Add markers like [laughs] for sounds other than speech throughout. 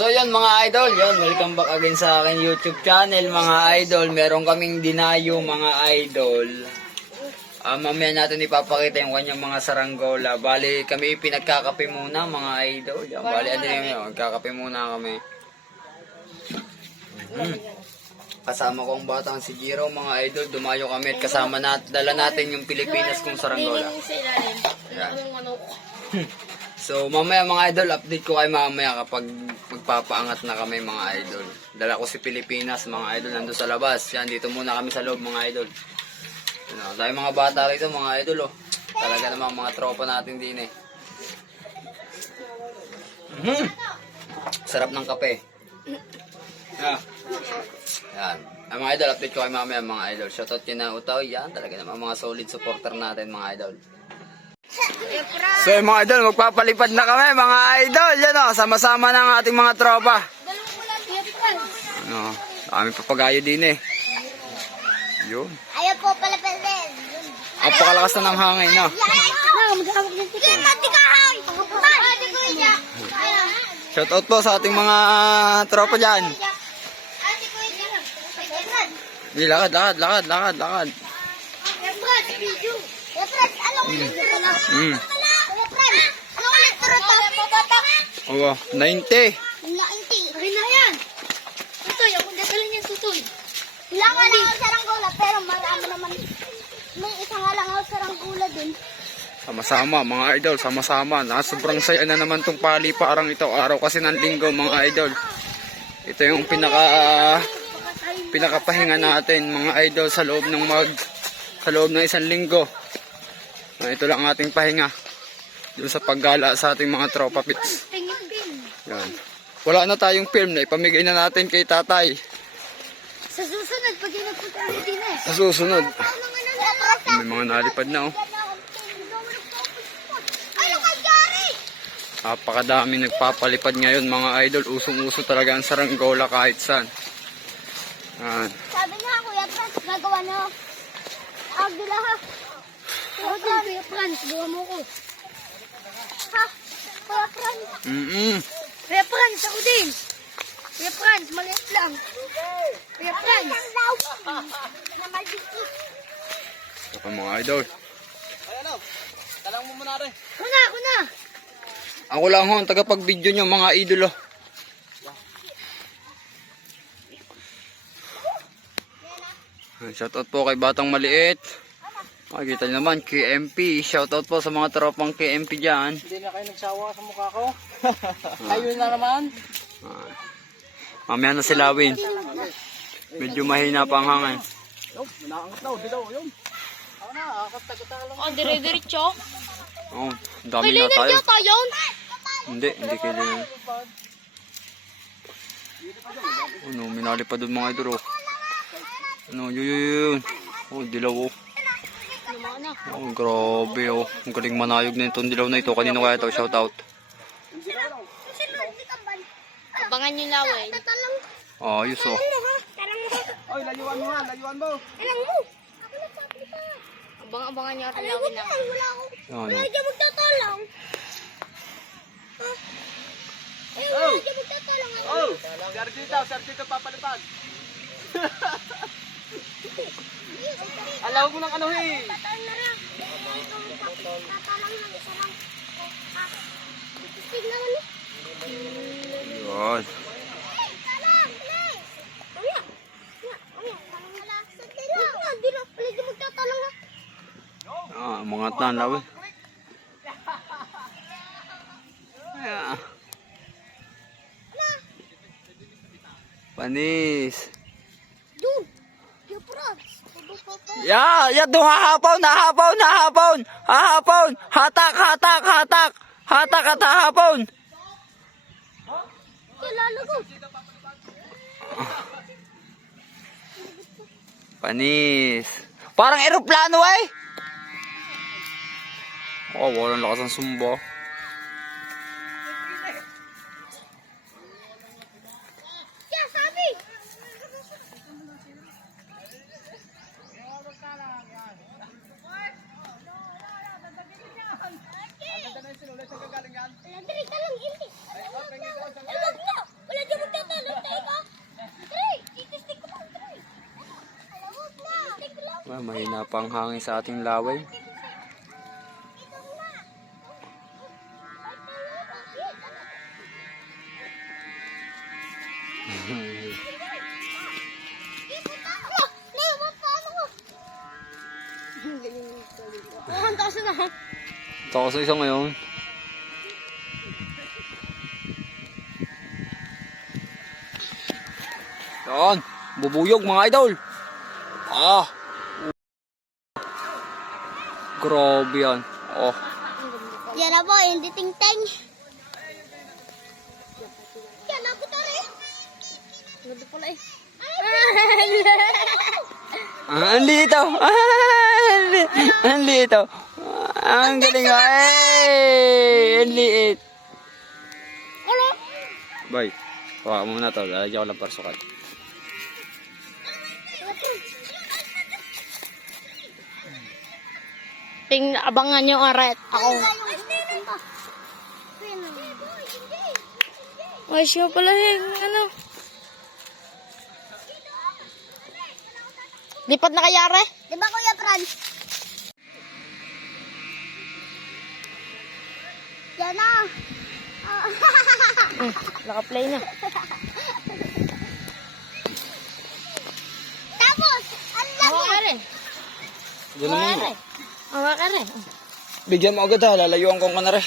So yun mga idol, yun, welcome back again sa aking YouTube channel mga idol. Meron kaming dinayo mga idol. Ah, mamaya natin ipapakita yung kanyang mga saranggola. Bali, kami pinagkakape muna mga idol. Yan, bali, ano yun, magkakape muna kami. Mhm. Kasama kong batang si Jiro mga idol, dumayo kami at kasama nat dala natin yung Pilipinas kong saranggola. Yan. Ang. [laughs] So, mamaya mga idol, update ko kayo mamaya kapag magpapaangat na kami mga idol. Dala ko si Pilipinas mga idol, nandun sa labas. Yan, dito muna kami sa loob mga idol. Ano, tayo mga bata rito mga idol oh. Talaga namang mga tropa natin din eh. Mhm. Sarap ng kape. Ah. Yan. Ang mga idol, update ko kayo mamaya mga idol. Shoutout kina Utaw. Yan, talaga namang mga solid supporter natin mga idol. So yung mga idol, magpapalipad na kami mga idol. Yan o, sama-sama ng ating mga tropa. Ano, kami papagayo din eh. Yun. Ayaw po pala pala. Ang pakalakas na ng hangin, no? Na, siya. Shoutout po sa ating mga tropa dyan. Lakad, lakad, lakad, lakad, lakad. Efrat, video. Efrat, anong elektro na? Mm. Oo, 90. Nainti. Akin na yan. Tutoy, ako dadalhin niyan, tutoy. Ilang nga lang ang saranggola, pero marami naman. May isang nga lang ang saranggola din. Sama-sama, mga idol, sama-sama. Na sobrang saya na naman tong paliparang ito. Araw kasi ng linggo, mga idol. Ito yung pinaka pinakapahinga natin, mga idol, sa loob ng mag sa loob ng isang linggo. Ah, ito lang ang ating pahinga. Doon sa paggala sa ating mga tropa pits. Yan. Wala na tayong film na ipamigay na natin kay tatay. Sa susunod, pag yung nagpunta ang din eh. Sa susunod, may mga nalipad na oh. Ano? Napakadami nagpapalipad ngayon mga idol. Usong-uso talaga ang saranggola kahit saan. Yan. Sabi nga, Kuya nagawa na. Agdila ha. Ako din, Kuya Franz, gawa mo ko. Ha? Kuya Franz. Mm-mm. Kuya Franz, ako din. Kuya Franz, maliit lang. Kuya Franz. Ito pa mga idol. Kuna, kuna. Ako lang ho, ang tagapag-video nyo mga idolo. Shoutout po kay Batang Maliit. Makikita nyo naman, KMP. Shoutout po sa mga tropang KMP dyan. Hindi na kayo nagsawa sa mukha ko. [laughs] Ayun na naman. Ah. Mamaya na silawin. Medyo mahina pa ang hangin. Naangat daw, dilaw, yun. Ako na, akot tagatalo. Oh, dire-diretso. Oh, ang dami na tayo. tayo. Hindi, hindi kailangan. Ano, minali pa doon mga idol. oh. Ano, yun, yun, yun. Oh, dilaw oh. Oh, grabe oh. Ang galing manayog na itong dilaw na ito. Kanino kaya ito? Shout out. Abangan nyo laway. Ayos oh. Oy, layuan mo nga, layuan mo. Abang-abangan nyo rin laway na. Yan, oh. Medyo magtatulong. Oh, Medyo magtatulong. oh. Sardito, sardito papalipad. Alaw mo ng ano eh. Tatalong na lang. Tatalong lang isa lang. Tignan mo. Na. Ah, mga tanaw eh. Yeah. Panis. Ya, ya doon hahapaw, nahapaw, nahapaw, hahapaw, hatak, hatak, hatak, hatak at ko. Panis. Parang eroplano ay. Oh, walang lakas ng sumba. Kaya sabi! Ladri ka lang, hindi. Ay, wag na. Ay, wag na. Panghangin sa ating laway. Ang na. Takas sa isa ngayon. Yan. Bubuyog mga idol. Ah. Grabe yan. Oh. Yan na po, hindi ting-ting. Yan ako tari. Hindi pala eh. Ah, ang lito. Ah, ang ang lito. Ah, Ang galing nga. Eh, ang liit. Ano? Boy, hawa mo na to. Lalagyan ko lang parsukat. Ting, abangan nyo aret. Ako. Ay, siya pala eh. Ano? Lipat na kayari? Di ba Kuya Franz? Yan na. mm, naka-play na. Tapos, ang laki. Ka rin. Ganun mo. Hawa ka rin. Bigyan mo agad ha. Lalayuan ko ka na rin.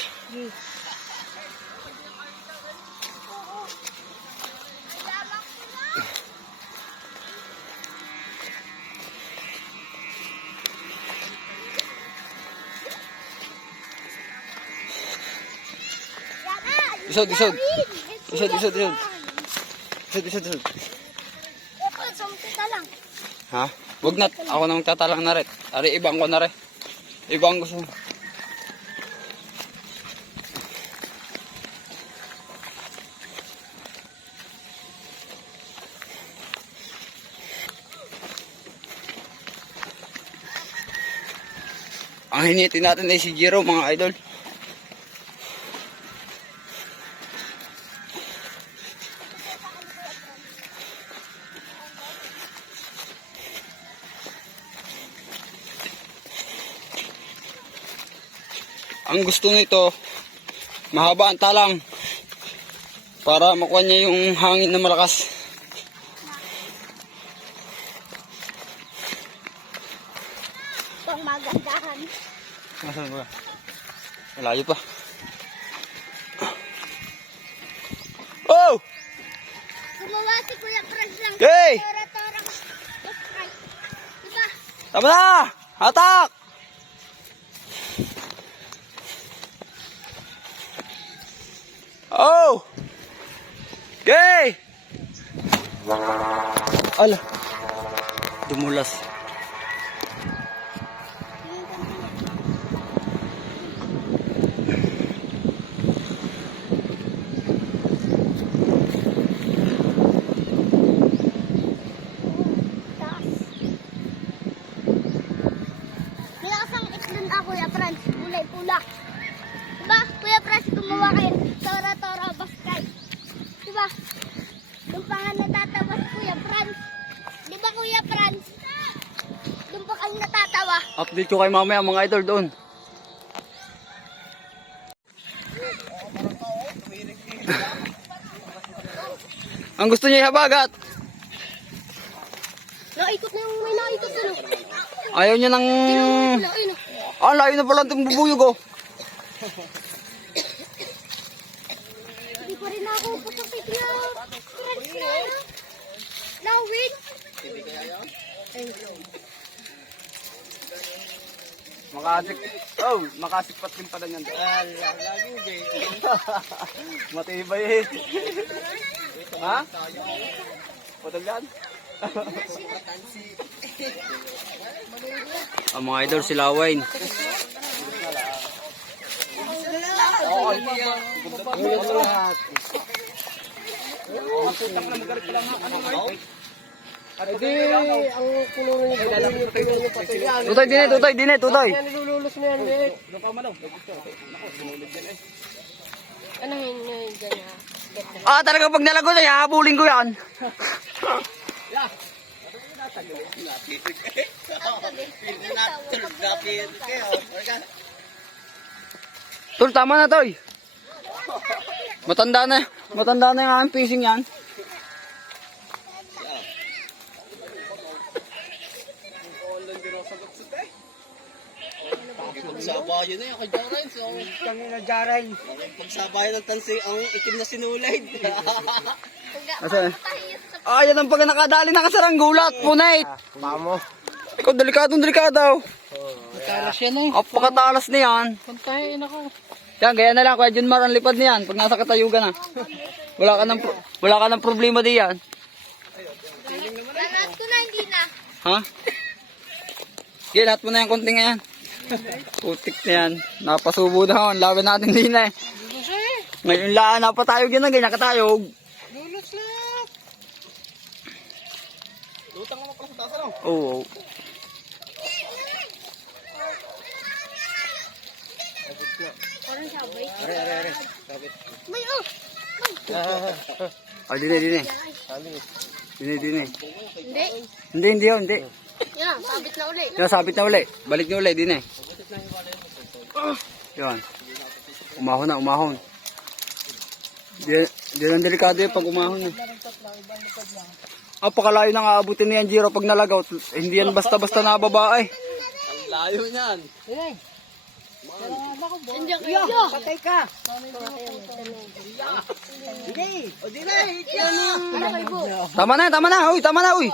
Isod, isod. Isod, isod, isod. Isod, isod, isod. Lang. Ha? Wag na. Ako nang tatalang na rin. Ari, ibang ko na rin. Ibang gusto. Ang hinitin natin ay si Jiro, mga idol. Ang gusto nito, mahaba ang talang para makuha niya yung hangin na malakas. Pang magandahan. Ba? Malayo pa. Oh! Gumawa si Kuya Franz ng Hey! Diba? Tama na! Hatak! Oh! Okay! Ala! Dumulas. Taas. Malakas ang itlon ako, Kuya Franz. Kulay pula. Diba? Kuya Franz, gumawa kayo. Tora-tora baskay. Diba? Doon pa nga natatawa si Kuya Franz. Diba, Kuya Franz? Doon pa kayo natatawa. Update ko kay mamaya mga idol doon. [laughs] Ang gusto niya ihabagat. Naikot na yung may naikot na. no? Ayaw niya ng... Ah, layo na pala itong bubuyog oh. Hindi pa rin ako pasakit na. Franz na. Nawin. Makasik. Oh, makasipat din pala niyan. [laughs] Matibay eh. ha? Putol yan. Ang mga idol sila Wayne. Hindi, ang kulungan niya, kulungan niya, kulungan niya pati yan. Tutoy, dinay, tutoy, dinay, tutoy. Yan, nilululos niya yan, Dek. Ano yun yun dyan ha? Ah, talaga pag nalago na, habulin ko yan. Tol, tama na, Toy. Matanda na. Matanda na yung aking fishing yan. Pagsabayan na yan kay Jaray. So, kami na Jaray. Pagsabayan ng tansi ang itim na sinulay. [laughs] Asa? Ah, yan ang pag nakadali na kasarang gulat, punay. Mamo. Ikaw, delikadong delikado. Talas yan eh. Apakatalas na yan. Puntahin ako. Yan, gaya na lang, Kuya Junmar, ang lipad niyan pag nasa katayugan na. Wala ka ng, pro- wala ka ng problema diyan. Lahat ko na, hindi na. Ha? Sige, lahat mo na yung konting yan. Putik na yan. Napasubo na ako. Ang laban natin din eh. Ngayon laan na pa tayo ganyan, ganyan katayog. Lulos lang. Lutang mo pala sa taas ano? Oo. Parang sabay. Are, are, are. Sabit. May, oh. Ay, dine, dine. Dine, dine. Hindi. Hindi, hindi yun, hindi. Yan, sabit na uli. Yan, sabit na uli. Balik niyo uli, dine. Yan. Umahon na, umahon. Di, di lang delikado yun pag umahon eh. Apakalayo na nga abutin niyan, Jiro, pag nalagaw. Eh, Hindi yan basta-basta nababa eh. Ang layo niyan. Nandiyan kayo. Patay ka. Sige. O di na. Kayo po? Tama na, tama na, uy, tama na, uy.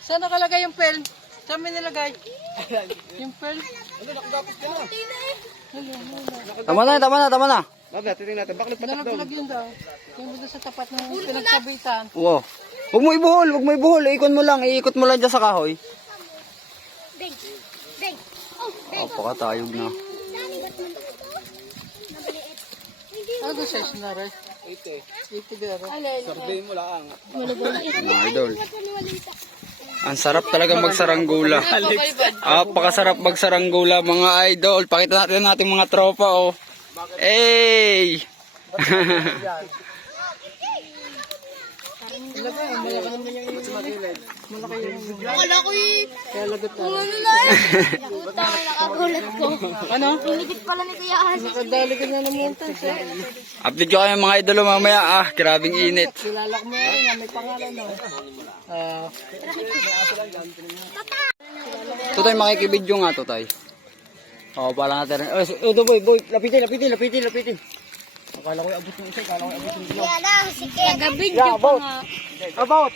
Saan nakalagay yung pel? Saan may nilagay? Yung pel? Tama na, tama na, tama na. Baga, titingnan natin. Bakit Nalaglag yun daw. Yung doon sa tapat ng pinagsabitan. Wow. Huwag mo ibuhol, huwag mo ibuhol. Ikon mo lang, iikot mo lang dyan sa kahoy. Ding. Ding. Oh, ding. Apakatayog na. Ano na rin? 80. 80 garo. Survey mo lang. Mga idol. Ang sarap talaga magsaranggula. Apakasarap magsaranggula mga idol. Pakita natin natin mga tropa oh. Hey! [laughs] Wala ko eh. Kaya lagot na. Kung ano na eh. [laughs] Puta, nakagulat ko. Ano? Inigit pala ni Kuya Has. Nakadali ka na ng montage eh. Update ko kayo mga idol oh, mamaya ah. Grabing init. Kilala ko mo yan. yan, May pangalan no. Ah, Tutay makikibidyo nga tutay. Oo, pala natin rin. Oh, ito boy, boy. Lapitin, lapitin, lapitin, lapitin. Akala ko abot ng isa, akala ko abot ng Kaya lang, sige. Nagabidyo pa nga. About!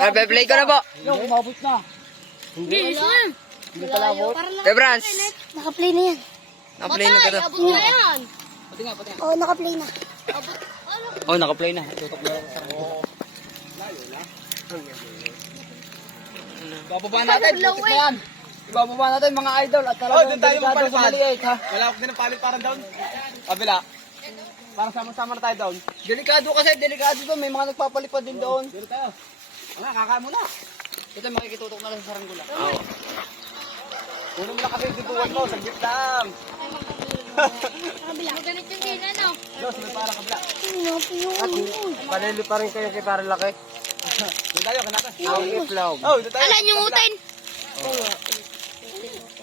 Ay, play ko na po. Yung umabot na. Hindi, isa na. Hindi pala abot. Ebrans! Naka-play na yan. Naka-play na ka to. Abot na yan. Oo, naka-play na. Oh, naka-play na. Tutok na. Bababa natin. Tutok na yan. Ibababa natin mga idol at Oh, talagang tayo delikado sa maliit ha. Wala ko din ng palit parang down. Kabila. Para sama-sama na tayo down. Delikado kasi, delikado to. May mga nagpapalipad din doon. Dito tayo. Mga kakain mo na. Ito makikitutok na lang sa saranggula. Kunin mo lang kasi yung dibuwan mo. Saglit lang. Kabila. Ganit yung din, ano? Diyos, may parang kabila. palili pa rin kayo kay para laki. Doon tayo, kanaka. Ang itlog. Oh, doon tayo. Ala nyo utin.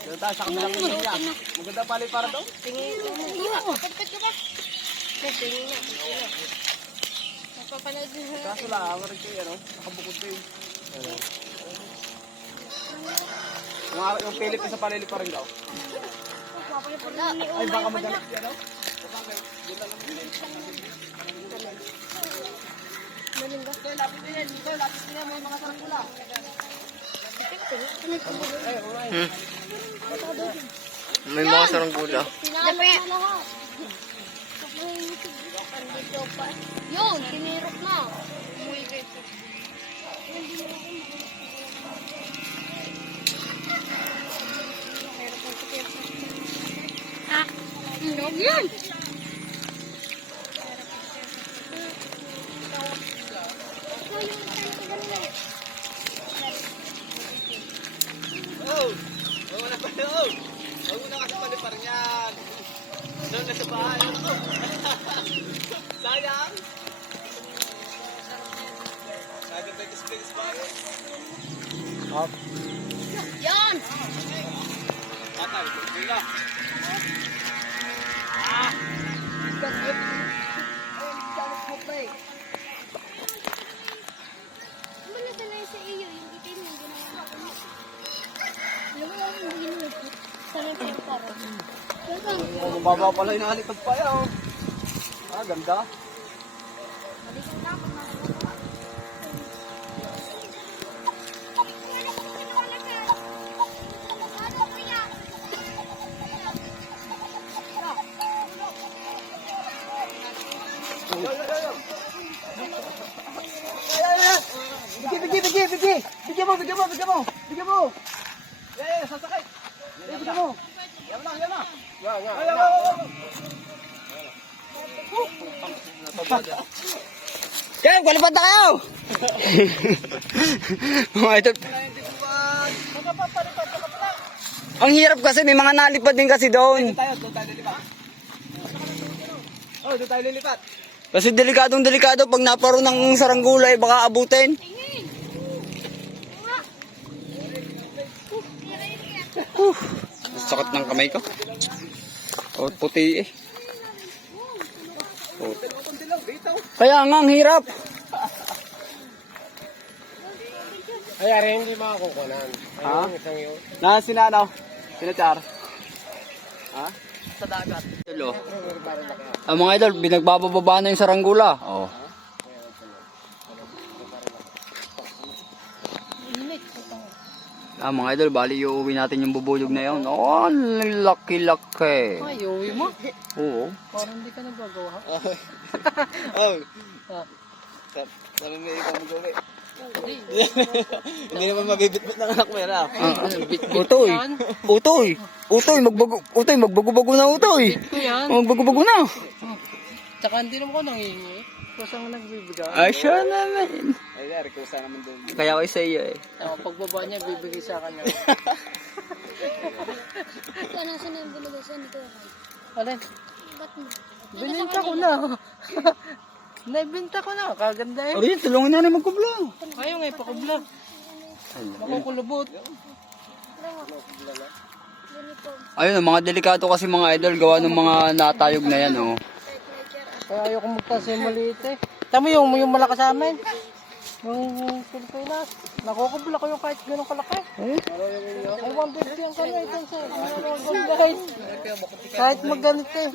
Doon tayo sa kabilang niya. Maganda palit para doon. Iyo. Pagkat ka? Tingin niya. Napapanood sa Kaso lang, ako rin kayo, ano? Nakabukod kayo. Yung, yung pilit ko sa palili pa rin daw. Ay, baka magalit yan, ano? May mga saranggula. Sinalo na lahat. Andito Lopas. Yun, tinirok na. Umuwi kayo po. Ah, hinog yun. Oh, bawa na pa oh. Bawa na kasi paliparnya. Doon na sa bahay. Ano? [laughs] Sayang! Sabi ko, display is bias. Up. Yan! Patay, wala. Ah! Baba pala yung alipag pa yan. Ah, ganda. Bigi, bigi! Bigyan mo, bigyan mo, bigyan mo! Bigyan mo! Eh, eh, sasakay! Eh, bigyan mo! Yan na, yan na! Yan, yan, yan! Kaya, palipad na kayo! mga idol. Ang hirap kasi, may mga nalipad din kasi doon. Tayo, doon tayo lilipat. Oh, doon tayo lilipat. Kasi delikadong delikado pag naparo ng saranggula, eh, baka abutin. Uh, sakit ng kamay ko. Oh, puti eh. Oh. Kaya nga, ang hirap. Ay, ari, hindi makakukunan. Ha? Isang yun. Na, sina, ano? Sina Char. Ha? Sa dagat. Ang mga idol, binagbababa na yung saranggula. Oh. Ah, mga idol, bali iuwi natin yung bubuyog na yun. Oh, laki-laki. Ay, uwi mo. Oo. Parang hindi ka nagagawa. [laughs] Oh. Ah. Parang may ikaw mag-uwi. Hindi. [laughs] Hindi naman mabibitbit ng anak mo yan, ah. Ah, utoy. Utoy. Utoy, magbago, utoy, magbago-bago na utoy. Magbago-bago na. Tsaka hindi naman ko nangingi. Kusang nagbibigay. Ay, siya naman. Ay, ari, kusa naman doon. Kaya ko sa iyo eh. Oh, pagbaba niya, bibigay sa [laughs] kanya. Sana sa nang binigay sa nito. Alin? Ba't mo? Bininta ko na. [laughs] Naibinta ko na. Kaganda eh. Arin, tulungan na rin magkubla. Ayaw nga ipakubla. Makukulubot. Ayun, ang mga delikado kasi mga idol, gawa ng mga natayog na yan, oh. Kaya ayaw kong magtaas yung maliit eh. Tama yung, yung malakas sa amin. Yung Pilipinas. Nakukubla ko yung kahit ganun kalaki. Ay, 150 ang kami. Ito sa guys. Kahit magganit eh.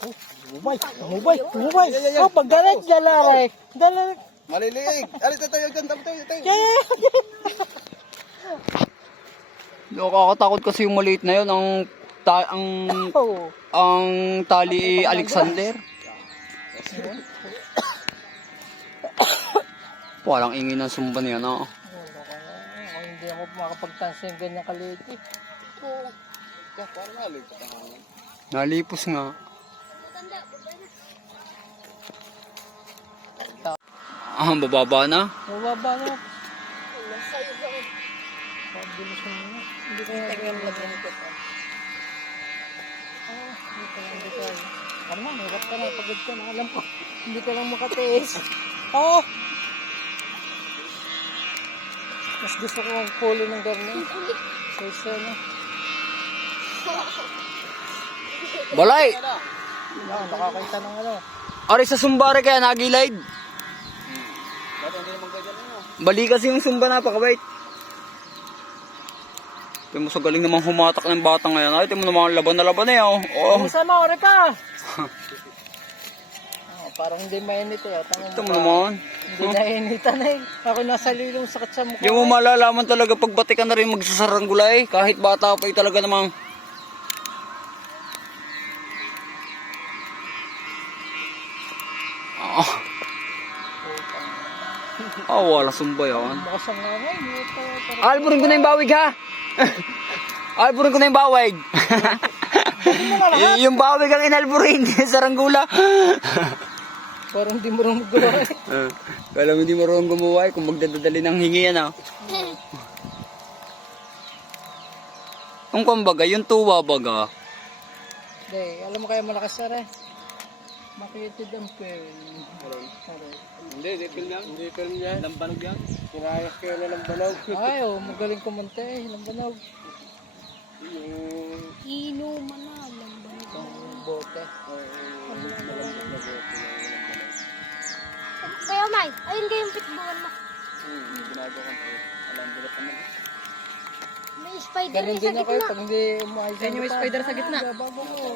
Oh, Umay, umay, umay. Oh, pag ganit, dalaray. Dalaray. Maliliig! Ari, tayo dyan, tayo, tayo. Nakakatakot kasi yung maliit na yun, ang, ta- ang, Oh. ang tali Alexander. Parang ingin ng sumba niya na. Ako hindi ako makapagtansa yung ganyan kaliit eh. Parang nalipat ang hangin. Nalipos nga. Matanda, babay na. Ah, bababa na. Mababa na. Pabilis mo na. Hindi ko kaya lagyan ko. Ah, hindi ka lang, hindi ka lang. Na, hirap ka na, pagod ka na. Alam ko, hindi ka lang makatiis. Oh! Mas gusto ko ang pulo ng garni. Sa isa na. Balay! Ah, nakakita ng ano. Ari sa sumbare kaya nagilid. Bali kasi yung sumba napakabait. Tingnan mo sa galing namang humatak ng bata ngayon. Ay, tingnan mo naman laban na laban yan. Oh. Oh. Sama, ore pa! Parang hindi mainit eh. Tama Tingnan mo naman. Hindi nainitan na eh. Ako nasa lilong sakit sa mukha. Yung mo malalaman talaga pag bati ka na rin magsasaranggulay. Kahit bata pa eh, talaga namang... Ah. Ah, wala sumba yan. Bukas ang nanay. Ito, parang Alburin ko na yung bawig ha. [laughs] Alburin ko na yung bawig. [laughs] Yung bawig ang inalburin, [laughs] saranggula. Parang di mo rin magawa eh. uh, [laughs] kala mo hindi marunong gumawa eh, kung magdadadali ng hingi yan ah. [laughs] Ang kumbaga, yung tuwa baga, Hindi, alam mo kaya malakas na rin. Makitid ang film. Aron. Hindi, hindi film yan. Hindi film yan. Lambanog yan. Kinayas kayo na lambanog. [laughs] Ay, oh, magaling kumante eh. Lambanog. Yung... Inuman na ba? Itong bote. Malambot Kaya May, ayun kayong pitbuan mo. Hmm, ginagawa ko po. Alam mo naman. May spider Galing sa din ako eh. gitna. Pag hindi umayos Yan yung may spider sa gitna. Bago ko.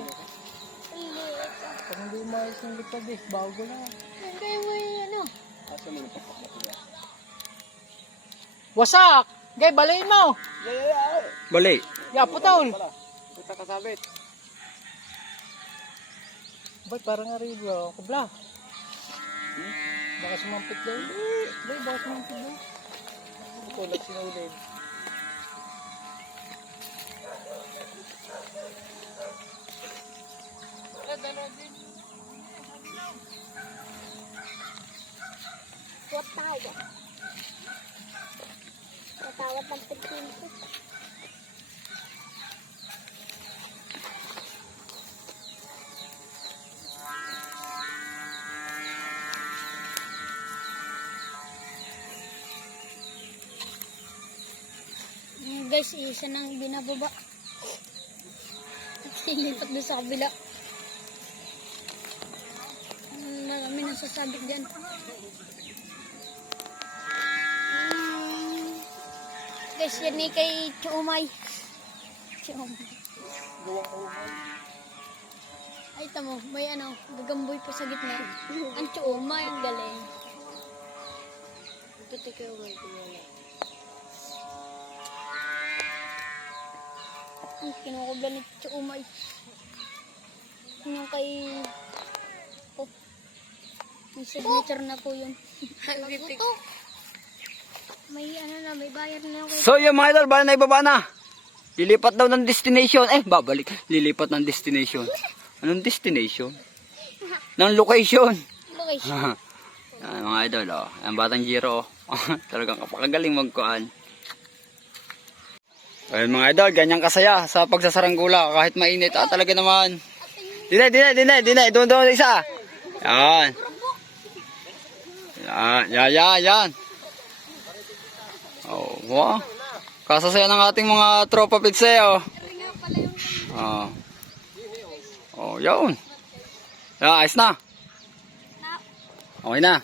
Pag hindi umayos ng lipad eh. Bago na. Ayun kayo mo yung ano. Asa mo na pagpapakila? Wasak! Gay, balay mo! Yeah, yeah, yeah. Bali. Ya, putol! Kita kasabit. Ba't parang arriba? Kubla. Hmm? Baka sumampit daw. Bay, baka sumampit daw. Tulad sinulid. What tawa? Matawat ng pagpinto. Guys, isa nang binababa. At Ilipat doon sa kabila. Mm, Marami nang sasabit dyan. Mm, Guys, yan ni kay Chumay. Chumay. Ay, tamo, may ano, gagamboy pa sa gitna. Ang Chumay, ang galing. Ito kayo may Ang kinukubla ni Chumay. Yung kay... Oh. May signature na po yun. [laughs] Ito. May ano na, may bayar na ako. So yung mga idol, bala na ibaba na. Lilipat daw ng destination. Eh, babalik. Lilipat ng destination. Anong destination? Ng location. Location. Yan, [laughs] mga idol, oh. Ang batang Jiro, oh. [laughs] Talagang kapakagaling magkuhan. Ayun mga idol, ganyan kasaya sa pagsasaranggula kahit mainit. Ah, talaga naman. Dinay, dinay, dinay, dinay. Doon, doon, isa. Yan. Yan, yan, yan, yan. Oh, wow. Kasasaya ng ating mga tropa pitse, oh. Oh. Oh, yun. Yeah, ayos na. Okay na.